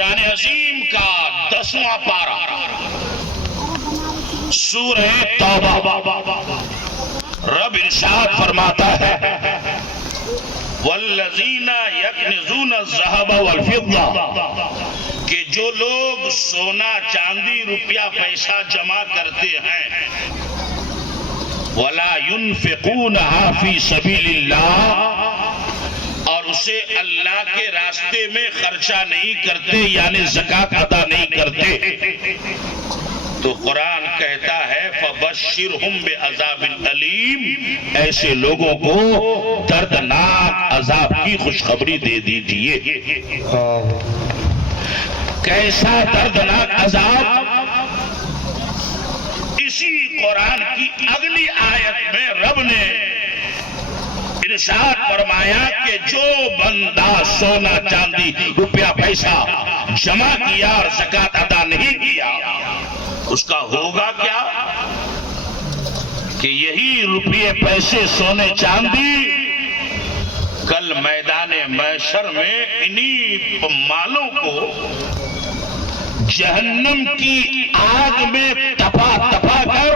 قرآن عظیم کا 10واں پارہ سورہ توبہ، رب ارشاد فرماتا ہے والذین یکنزون الذھب والفضہ، کہ جو لوگ سونا چاندی روپیہ پیسہ جمع کرتے ہیں ولا ينفقونها فی سبیل اللہ، اور اسے اللہ کے راستے میں خرچہ نہیں کرتے یعنی زکوٰۃ ادا نہیں کرتے، تو قرآن کہتا ہے فَبَشِّرْهُمْ بِعَذَابٍ أَلِيمٍ، ایسے لوگوں کو دردناک عذاب کی خوشخبری دے دیجئے۔ کیسا دردناک عذاب؟ اسی قرآن کی اگلی آیت میں رب نے ارشاد فرمایا کہ جو بندہ سونا چاندی روپیہ پیسہ جمع کیا اور زکوٰۃ ادا نہیں کیا، اس کا ہوگا کیا کہ یہی روپیے پیسے سونے چاندی کل میدان محشر میں انہی مالوں کو جہنم کی آگ میں تپا تپا کر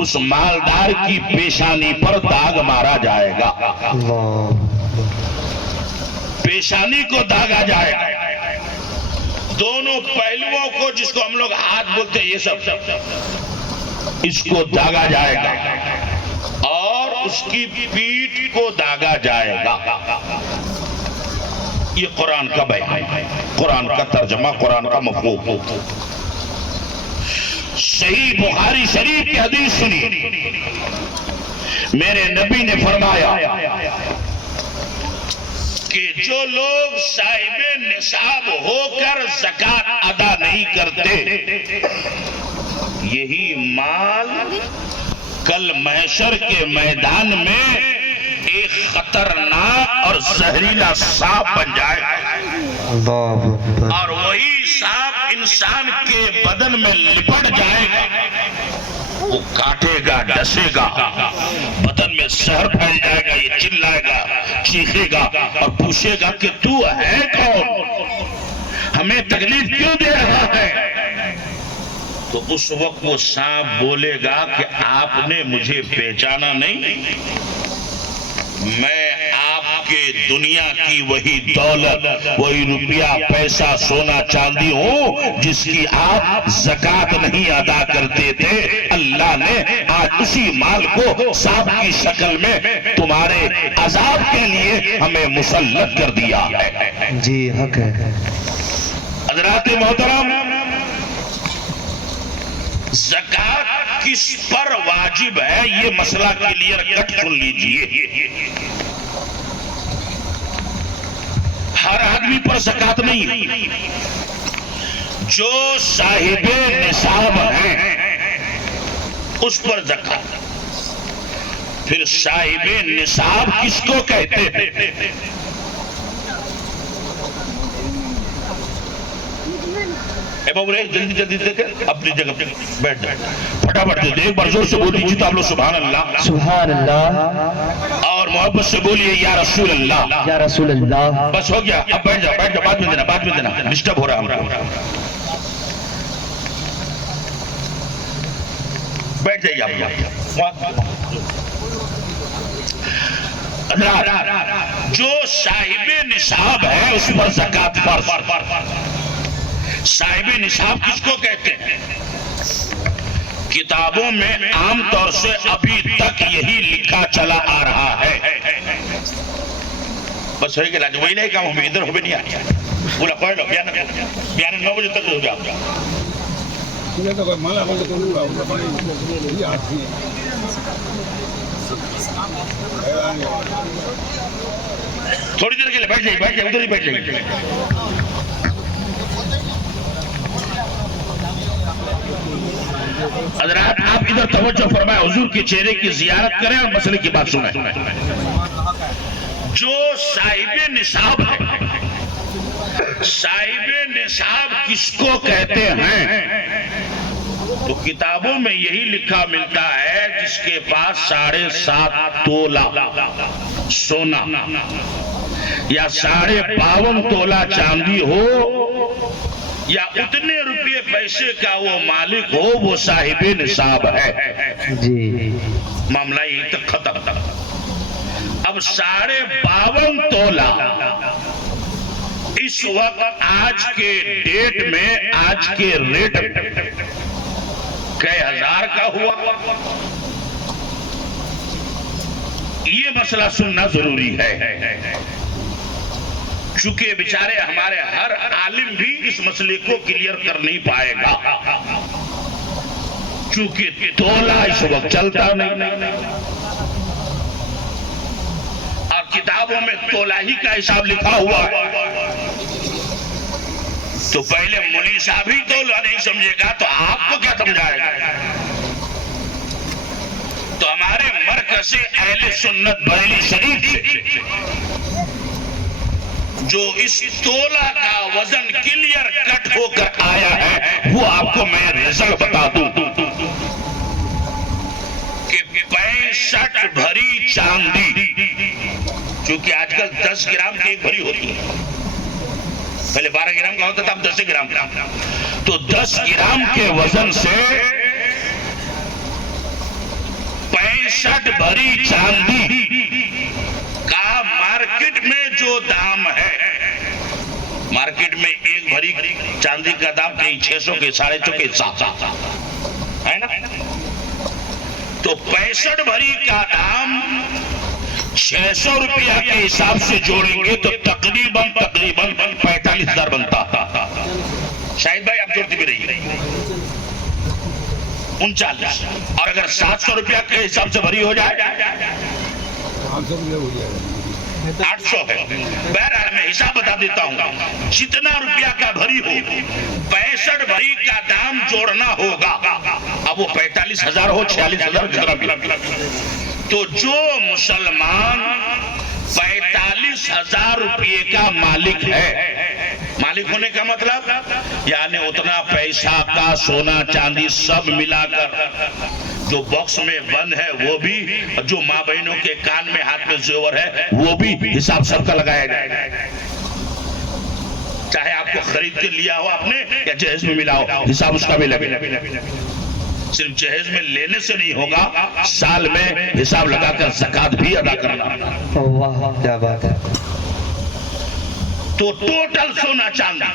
اس مالدار کی پیشانی پر داغ مارا جائے گا، پیشانی کو داغا جائے گا، دونوں پہلوؤں کو، جس کو ہم لوگ ہاتھ بولتے ہیں، یہ سب اس کو داغا جائے گا اور اس کی پیٹھ کو داغا جائے گا۔ یہ قرآن کا بیان ہے، قرآن کا ترجمہ، قرآن کا مفہوم۔ صحیح بخاری شریف کی حدیث سنی، میرے نبی نے فرمایا کہ جو لوگ صاحب نصاب ہو کر زکوٰۃ ادا نہیں کرتے، یہی مال کل محشر کے میدان میں ایک خطرناک اور زہریلا سانپ بن جائے گا، اور وہی سانپ انسان کے بدن میں لپٹ جائے گا، وہ کاٹے گا، ڈسے گا، بدن میں زہر پھیل جائے گا، یہ چلائے گا، چیخے گا اور پوچھے گا کہ تو ہے کون، ہمیں تکلیف کیوں دے رہا ہے؟ تو اس وقت وہ سانپ بولے گا کہ آپ نے مجھے پہچانا نہیں، میں آپ کے دنیا کی وہی دولت، وہی روپیہ پیسہ سونا چاندی ہوں جس کی آپ زکوٰۃ نہیں ادا کرتے تھے، اللہ نے آج اسی مال کو سانپ کی شکل میں تمہارے عذاب کے لیے ہمیں مسلط کر دیا ہے۔ جی حق ہے۔ حضرات محترم، زکوٰۃ کس پر واجب ہے یہ مسئلہ کلیئر کٹ سن لیجئے۔ ہر آدمی پر زکوٰۃ نہیں ہے، جو صاحب نصاب ہیں اس پر زکوٰۃ۔ پھر صاحب نصاب کس کو کہتے ہیں؟ اے بابو رے، جلدی جلدی دیکھیں، اپنی جگہ پہ بیٹھ جائیں، پھٹافٹ دے دیں، ایک بار زور سے بولی جیتا آپ لوگ سبحان اللہ، سبحان اللہ، اور محبت سے بولیے یا رسول اللہ، یا رسول اللہ۔ بس ہو گیا، اب بیٹھ جاؤ، بیٹھ جاؤ، بعد میں دینا، بعد میں دینا، ڈسٹرب ہو رہا ہے ہم کو، بیٹھ جائیے آپ۔ جو صاحب نصاب ہے اس پر زکوٰۃ فرض۔ صاحب نصاب کس کو کہتے ہیں؟ کتابوں میں عام طور سے ابھی تک یہی لکھا چلا آ رہا ہے۔ بس ہوئی گیا، وہی نہیں کہا ہمیں ادھر ہو بھی نہیں آیا، بولا پڑھ لو، بیان 9 بجے تک ہو گیا۔ تھوڑی دیر کے لیے بیٹھ جائیے، بیٹھ جائیے، ادھر ہی بیٹھ جائیے۔ حضرات آپ ادھر توجہ فرمائیں، حضور کے چہرے کی زیارت کریں اور مسئلے کی بات سنیں۔ جو صاحب نصاب ہے، صاحب نصاب کس کو کہتے ہیں؟ تو کتابوں میں یہی لکھا ملتا ہے جس کے پاس 7.5 تولہ سونا، یا 52.5 تولہ چاندی ہو یا اتنے روپے پیسے کا وہ مالک ہو، وہ صاحب نصاب ہے۔ جی معاملہ یہی تک ختم۔ اب 52.5 تولہ اس وقت آج کے ڈیٹ میں، آج کے ریٹ کئی ہزار کا ہوا؟ یہ مسئلہ سننا ضروری ہے، چونکہ بیچارے ہمارے ہر عالم بھی اس مسئلے کو کلیئر کر نہیں پائے گا، چونکہ تولہ اس وقت چلتا نہیں، اور کتابوں میں تولہ ہی کا حساب لکھا ہوا ہے۔ تو پہلے مولوی صاحب ہی تولہ نہیں سمجھے گا تو آپ کو کیا سمجھائے گا؟ تو ہمارے مرکز اہل سنت بریلی شریف سے جو اس تولہ کا وزن کلیئر کٹ ہو کر آیا ہے، وہ آپ کو میں رزلٹ بتا دوں کہ 65 بھری چاندی، چونکہ آج کل 10 گرام کی ایک بھری ہوتی ہے، پہلے 12 گرام کا ہوتا تھا، اب 10 گرام کا، تو 10 گرام کے وزن سے 65 بھری چاندی کا مارکیٹ میں جو دام ہے، مارکیٹ میں ایک بھری چاندی کا دام کہیں 600 کے 650 کے 700 ہے نا، تو 65 بھری کا دام 600 روپیہ کے حساب سے جوڑیں گے تو تقریباً 45,000 بنتا۔ شاہد بھائی آپ جوڑتی بھی رہی 39، اور اگر 700 روپیہ کے حساب سے بھری ہو جائے 800 ہے۔ بہرحال میں حساب بتا دیتا ہوں، جتنا روپیہ کا بھری ہو 65 بھری کا دام جوڑنا ہوگا، اب وہ 45,000 ہو 46,000 جتنا بھی، تو جو مسلمان 45,000 روپے کا مالک ہے، مالک ہونے کا مطلب یعنی اتنا پیسہ کا سونا چاندی سب ملا کر جو باکس میں بند ہے وہ بھی، جو ماں بہنوں کے کان میں ہاتھ میں زیور ہے وہ بھی، حساب سب کا لگایا جائے گا، چاہے آپ کو خرید کے لیا ہو آپ نے یا جہیز میں ملا ہو، حساب اس کا بھی لگے۔ صرف جہیز میں لینے سے نہیں ہوگا، سال میں حساب لگا کر زکوٰۃ بھی ادا کرنا۔ واہ کیا بات ہے۔ تو ٹوٹل سونا چاندی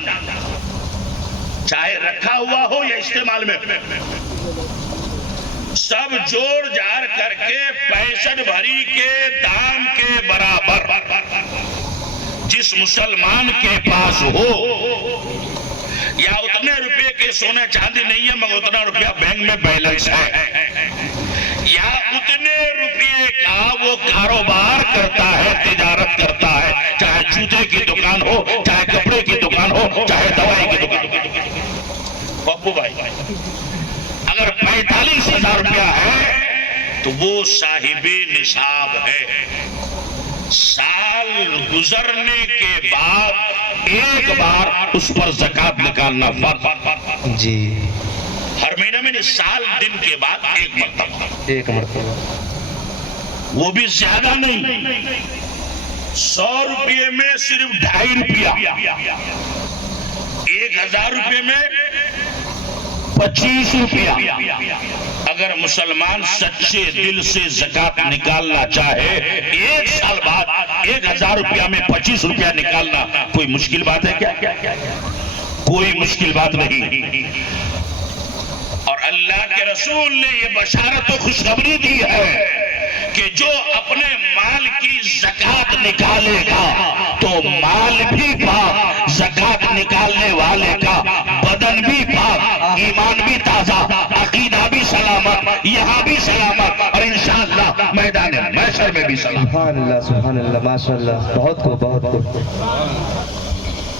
چاہے رکھا ہوا ہو یا استعمال میں، سب جوڑ جاڑ کر کے 65 بھری کے دام کے برابر جس مسلمان کے پاس ہو، یا اتنے روپے کے سونا چاندی نہیں ہے مگر اتنا روپیہ بینک میں بیلنس ہے، یا اتنے روپے کا وہ کاروبار کرتا ہے، تجارت کرتا ہے، چاہے جوتے کی دکان ہو، چاہے کپڑے کی دکان ہو، چاہے دوائی کی دکان ہو۔ بابو بھائی اگر 45,000 روپیہ ہے تو وہ صاحب نصاب ہے، سال گزرنے کے بعد ایک بار اس پر زکوٰۃ نکالنا فرض۔ جی ہر مہینہ میں سال دن کے بعد ایک مرتبہ، وہ بھی زیادہ نہیں، 100 روپے میں صرف 2.5 روپیہ، 1000 روپے میں 25 روپیہ۔ اگر مسلمان سچے دل سے زکوٰۃ نکالنا چاہے، ایک سال بعد 1000 روپیہ میں 25 روپیہ نکالنا کوئی مشکل بات ہے کیا؟ کوئی مشکل بات نہیں۔ اور اللہ کے رسول نے یہ بشارت و خوشخبری دی ہے کہ جو اپنے مال کی زکوٰۃ نکالے گا تو مال بھی پاک، زکوٰۃ نکالنے والے کا بدن بھی پاک، ایمان بھی تازہ، عقیدہ بھی سلامت، یہاں بھی سلامت، اور انشاءاللہ میدان محشر میں بھی سلامت۔ سبحان اللہ ماشاءاللہ، بہت کو بہت کو۔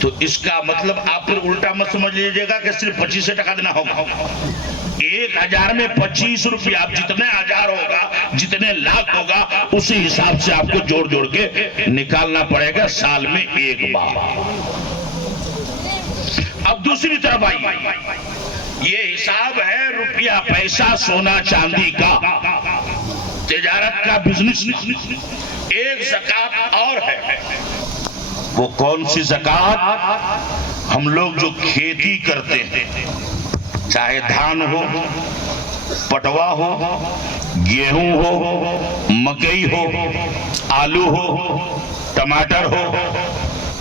تو اس کا مطلب آپ پھر الٹا مت سمجھ لیجیے گا کہ صرف 25 ٹکا دینا ہوگا۔ 1000 میں 25 روپیہ، آپ جتنے 1000 ہوگا، جتنے لاکھ ہوگا، اسی حساب سے آپ کو جوڑ جوڑ کے نکالنا پڑے گا سال میں ایک بار۔ اب دوسری طرف آئیے، یہ حساب ہے روپیہ پیسہ سونا چاندی کا، تجارت کا، بزنس۔ ایک زکوٰۃ اور ہے، وہ کون سی زکوٰۃ؟ ہم لوگ جو کھیتی کرتے ہیں، چاہے دھان ہو، پٹوا ہو، گیہوں ہو، مکئی ہو، آلو ہو، ٹماٹر ہو،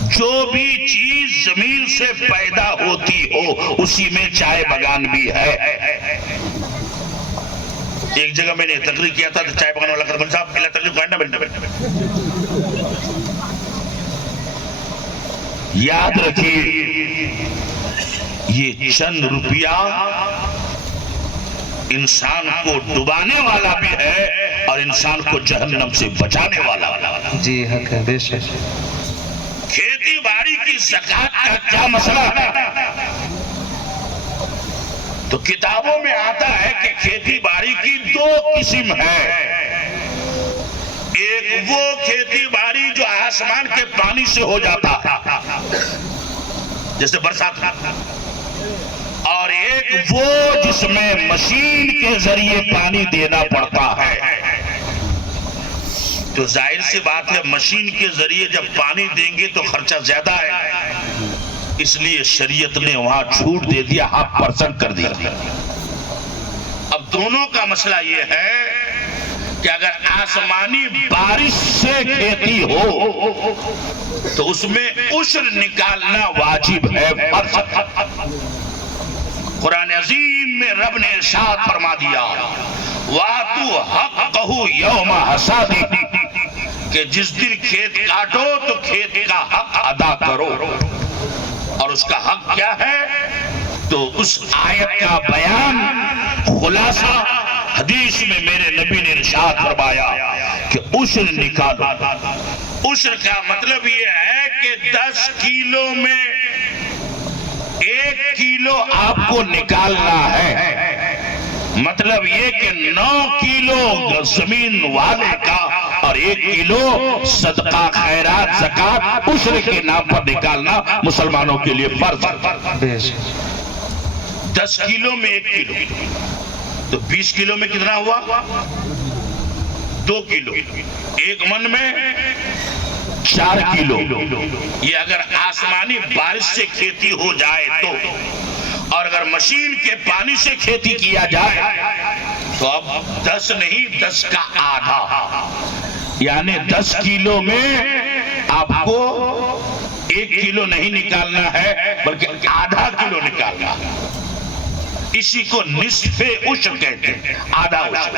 جو بھی چیز زمین سے پیدا ہوتی ہو اسی میں چائے بغان بھی ہے۔ ایک جگہ میں نے تقریر کیا تھا تو چائے بغان والا کربن صاحب ملا تقریر کرنا بیٹھنا یاد رکھیے، یہ چند روپیہ انسان کو ڈبانے والا بھی ہے اور انسان کو جہنم سے بچانے والا۔ جی حق ہے، بے شک۔ کھیتی باڑی کی زکوٰۃ کا کیا مسئلہ ہے؟ تو کتابوں میں آتا ہے کہ کھیتی باڑی کی دو قسم ہے۔ ایک وہ کھیتی باڑی جو آسمان کے پانی سے ہو جاتا جیسے برسات، اور ایک وہ جس میں مشین کے ذریعے پانی دینا پڑتا ہے۔ تو ظاہر سی بات ہے مشین کے ذریعے جب پانی دیں گے تو خرچہ زیادہ ہے، اس لیے شریعت نے وہاں چھوٹ دے دیا، 1/2% کر دیا۔ اب دونوں کا مسئلہ یہ ہے کہ اگر آسمانی بارش سے کھیتی ہو تو اس میں عشر نکالنا واجب ہے، فرض۔ قرآن عظیم میں رب نے ارشاد فرما دیا وَآتُوا حَقَّهُ يَوْمَ حَصَادِهِ کہ جس دن کھیت کاٹو تو کھیت کا حق ادا کرو۔ اور اس کا حق کیا ہے؟ تو اس آیت کا بیان خلاصہ حدیث میں میرے نبی نے ارشاد فرمایا کہ عشر نکالو۔ عشر کا مطلب یہ ہے کہ 10 کیلو میں 1 کیلو آپ کو نکالنا ہے، مطلب یہ کہ 9 کیلو زمین والے کا اور 1 کیلو صدقہ خیرات زکوٰۃ عشر کے نام پر نکالنا مسلمانوں کے لیے فرض ہے۔ 10 کیلو میں 1 کیلو تو 20 کیلو میں کتنا ہوا؟ 2 کیلو۔ 1 من میں 4 کیلو۔ یہ اگر آسمانی بارش سے کھیتی ہو جائے تو، اور اگر مشین کے پانی سے کھیتی کیا جائے تو اب 10 نہیں 10 کا آدھا، یعنی 10 کیلو میں آپ کو 1 کیلو نہیں نکالنا ہے بلکہ آدھا کیلو نکالنا ہے۔ اسی کو نصف عشر کہتے ہیں، آدھا عشر۔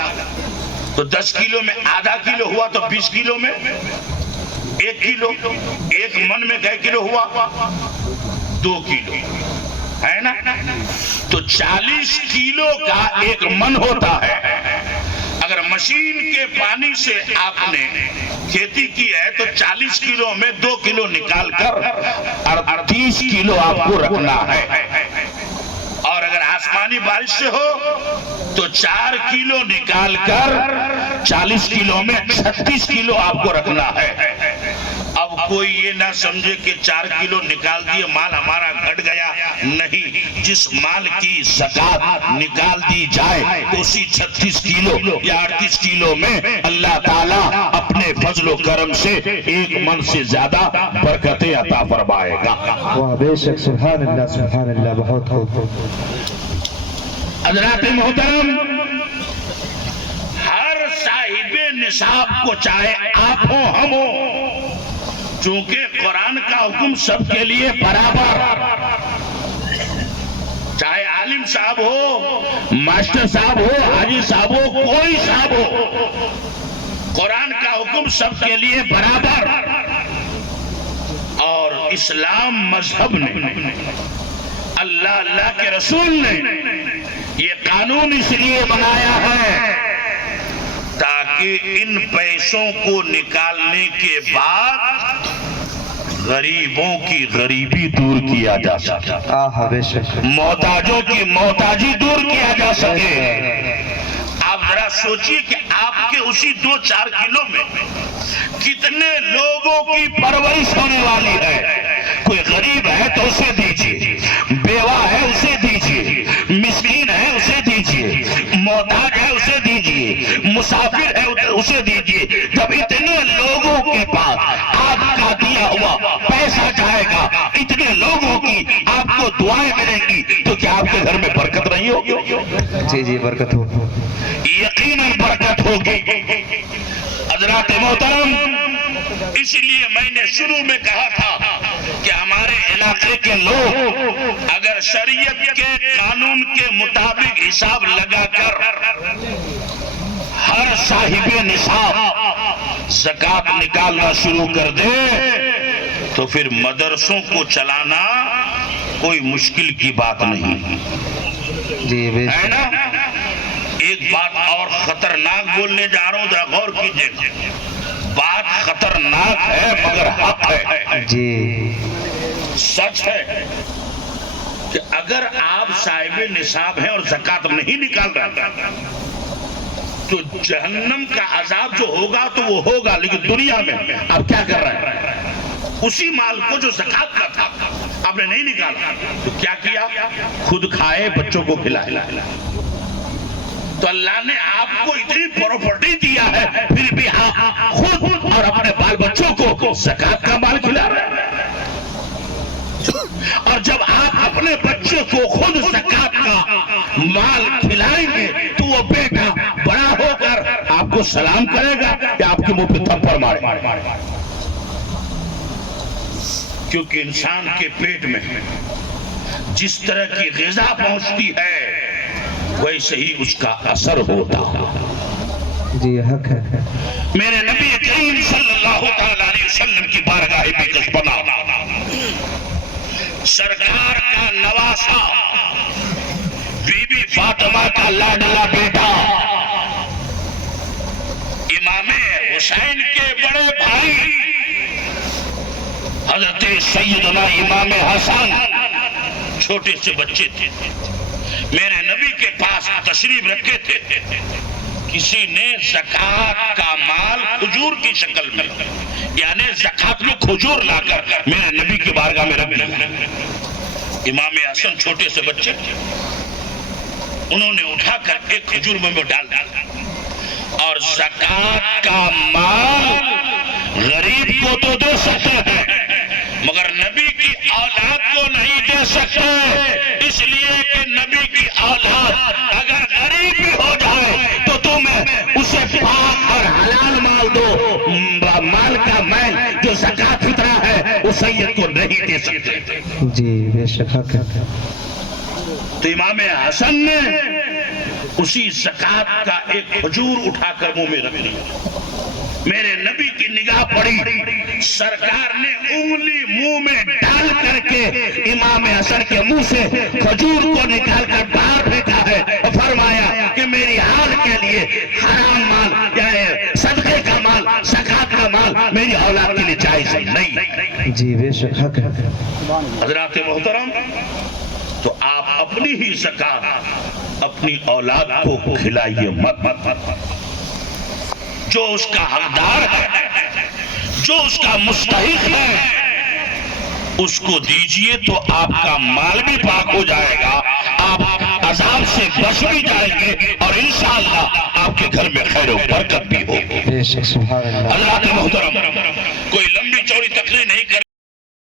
تو 10 کیلو میں آدھا کیلو ہوا تو 20 کیلو میں 1 کیلو، 1 من میں کئی کیلو ہوا؟ 2 کیلو ہے نا؟ تو 40 کیلو کا 1 من ہوتا ہے۔ اگر مشین کے پانی سے آپ نے کھیتی کی ہے تو 40 کیلو میں 2 کیلو نکال کر 38 کیلو آپ کو رکھنا ہے، اور اگر آسمانی بارش سے ہو تو 4 کیلو نکال کر 40 کیلو میں 36 کیلو آپ کو رکھنا ہے۔ اب کوئی یہ نہ سمجھے کہ 4 کیلو نکال دیے مال ہمارا گھٹ گیا، نہیں، جس مال کی زکوٰۃ نکال دی جائے تو اسی 36 کیلو یا 38 کیلو میں اللہ تعالیٰ اپنے فضل و کرم سے 1 من سے زیادہ برکتیں عطا فرمائے گا۔ واہ بے شک، سبحان اللہ، بہت خوب۔ حضرات محترم، ہر صاحب نصاب کو چاہے آپ ہو ہم ہو، چونکہ قرآن کا حکم سب کے لیے برابر، چاہے عالم صاحب ہو، ماسٹر صاحب ہو، حاجی صاحب ہو، کوئی صاحب ہو، قرآن کا حکم سب کے لیے برابر۔ اور اسلام مذہب نے، اللہ کے رسول نے یہ قانون اس لیے بنایا ہے تاکہ ان پیسوں کو نکالنے کے بعد غریبوں کی غریبی دور کیا جا سکے، بے شک، محتاجوں کی محتاجی دور کیا جا سکے۔ آپ ذرا سوچئے کہ آپ کے اسی 2-4 کلو میں کتنے لوگوں کی پرورش ہونے والی ہے۔ کوئی غریب ہے تو اسے دیجئے، بیوہ ہے اسے دیجئے، مسکین ہے اسے دیجئے، محتاج ہے اسے دیجئے، مسافر ہے اسے دیجئے۔ جب اتنے لوگوں کے پاس آپ کا دیا ہوا پیسہ کتنے لوگوں کی آپ کو دعائیں ملیں گی، تو کیا آپ کے گھر میں برکت نہیں ہوگی؟ جی جی برکت ہو، یقیناً برکت ہوگی۔ حضرات محترم، اس لیے میں نے شروع میں کہا تھا کہ ہمارے علاقے کے لوگ اگر شریعت کے قانون کے مطابق حساب لگا کر ہر صاحب نصاب زکوٰۃ نکالنا شروع کر دے تو پھر مدرسوں کو چلانا کوئی مشکل کی بات نہیں جی بے ہے نا۔ ایک بات اور خطرناک بولنے جا رہا ہوں، ذرا غور کیجیے، بات خطرناک ہے مگر حق ہے، جی سچ ہے کہ اگر آپ صاحب نصاب ہیں اور زکوٰۃ نہیں نکال رہے تو جہنم کا عذاب جو ہوگا تو وہ ہوگا، لیکن دنیا میں آپ کیا کر رہے ہیں؟ اسی مال کو جو زکوٰۃ کا تھا آپ نے نہیں نکالا تو کیا کیا؟ خود کھائے، بچوں کو کھلائے۔ تو اللہ نے آپ کو اتنی پراپرٹی دیا ہے، پھر بھی آپ خود اور اپنے بال بچوں کو زکوٰۃ کا مال کھلا رہے ہیں۔ اور جب آپ اپنے بچے کو خود زکوٰۃ کا مال کھلائیں گے تو وہ بیٹا بڑا ہو کر آپ کو سلام کرے گا یا آپ کے منہ پہ تھپڑ مارے؟ کیونکہ انسان کے پیٹ میں جس طرح کی غذا پہنچتی ہے ویسے ہی اس کا اثر ہوتا ہے۔ جی حق ہے۔ میرے نبی کریم صلی اللہ تعالیٰ علیہ وسلم کی بارگاہ میں کچھ بنا، سرکار کا نواسا، بی بی فاطمہ کا لاڈلا بیٹا، امام حسین کے بڑے بھائی حضرت سیدنا امام حسن چھوٹے سے بچے تھے، میرے نبی کے پاس تشریف رکھے تھے۔ کسی نے زکوٰۃ کا مال کھجور کی شکل میں، یعنی زکوٰۃ میں کھجور لا کر میرے نبی کی بارگاہ میں رکھ دیا۔ امام حسن چھوٹے سے بچے، انہوں نے اٹھا کر ایک کھجور میں ڈال دیا، اور زکوٰۃ کا مال غریب کو تو دے سکتے ہیں مگر نبی کی اولاد کو نہیں دے سکتے، اس لیے کہ نبی کی اولاد اگر غریب بھی ہو جائے تو تمہیں اسے پاک اور حلال مال دو، مال کا میل جو زکوٰۃ فطرہ ہے وہ سید کو نہیں دے سکتے۔ جی بے شک حق ہے۔ تو امام حسن نے اسی زکوٰۃ کا ایک کھجور اٹھا کر منہ میں رکھ لیا۔ میرے نبی کی نگاہ پڑی، سرکار نے انگلی منہ میں ڈال کر کے امام حسن کے منہ سے کھجور کو نکال کر باہر پھینکا ہے اور فرمایا کہ میری حال کے لیے حرام مال یا صدقے کا مال، زکوٰۃ کا مال میری اولاد کے لیے جائز نہیں۔ جی بے شک حق ہے۔ حضرات محترم، تو آپ اپنی ہی زکوٰۃ اپنی اولاد کو کھلائیے مت، جو اس کا حقدار ہے، جو اس کا مستحق ہے اس کو دیجئے تو آپ کا مال بھی پاک ہو جائے گا، آپ عذاب سے بچ بھی جائیں گے اور انشاءاللہ آپ کے گھر میں خیر و برکت بھی ہوگی۔ بے شک سبحان اللہ۔ اللہ کے محترم، کوئی لمبی چوڑی تقریر نہیں